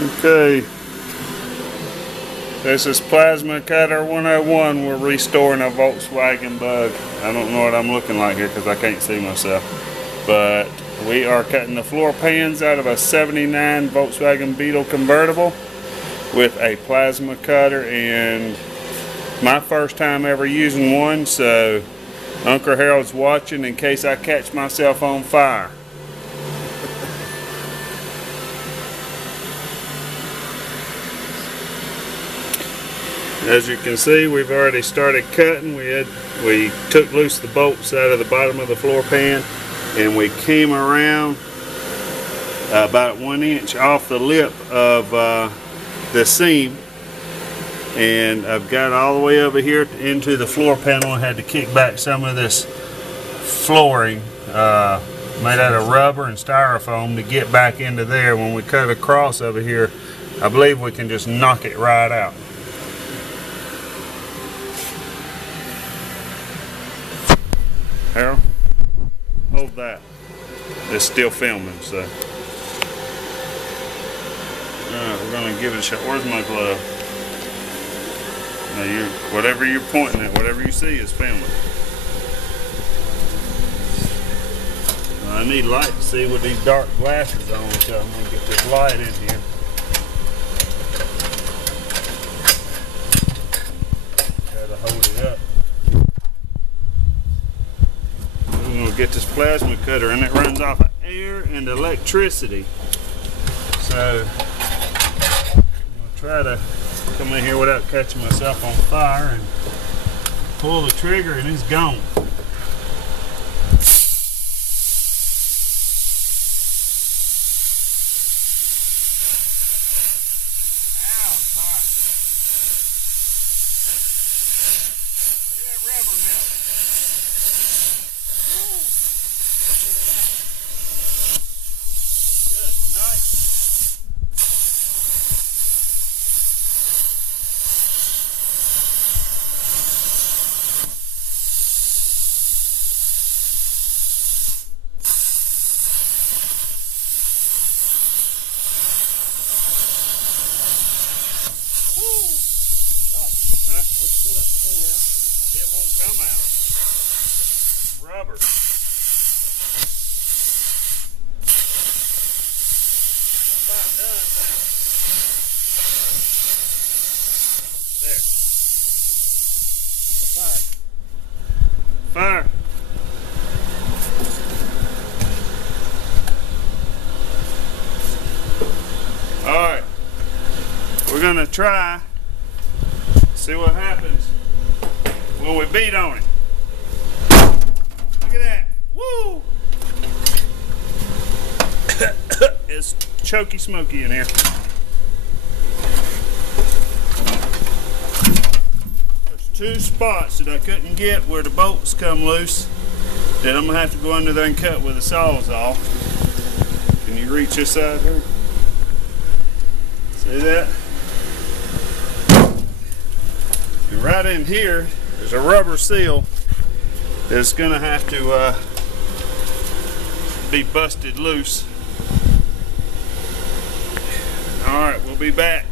Okay, this is Plasma Cutter 101. We're restoring a Volkswagen Bug. I don't know what I'm looking like here because I can't see myself. But we are cutting the floor pans out of a 79 Volkswagen Beetle convertible with a plasma cutter, and my first time ever using one, so Uncle Harold's watching in case I catch myself on fire. As you can see, we've already started cutting. We took loose the bolts out of the bottom of the floor pan, and we came around about 1 inch off the lip of the seam, and I've got all the way over here into the floor panel. I had to kick back some of this flooring made out of rubber and styrofoam to get back into there. When we cut across over here, I believe we can just knock it right out. Harold, hold that. It's still filming, so. Alright, we're going to give it a shot. Where's my glove? Now whatever you're pointing at, whatever you see is filming. I need light to see with these dark glasses on, so I'm going to get this light in here. Try to hold it up. We're going to get this plasma cutter, and it runs off of air and electricity. So I'm going to try to come in here without catching myself on fire and pull the trigger, and it's gone. Ow, it's hot. Get that rubber melt. Let's pull that thing out. It won't come out. Rubber. I'm about done now. There. Fire. Fire. Alright. We're going to try. See what happens when we beat on it. Look at that. Woo! It's choky smoky in here. There's 2 spots that I couldn't get where the bolts come loose that I'm going to have to go under there and cut with the Sawzall. Can you reach this side here? See that? And right in here, there's a rubber seal that's going to have to be busted loose. Alright, we'll be back.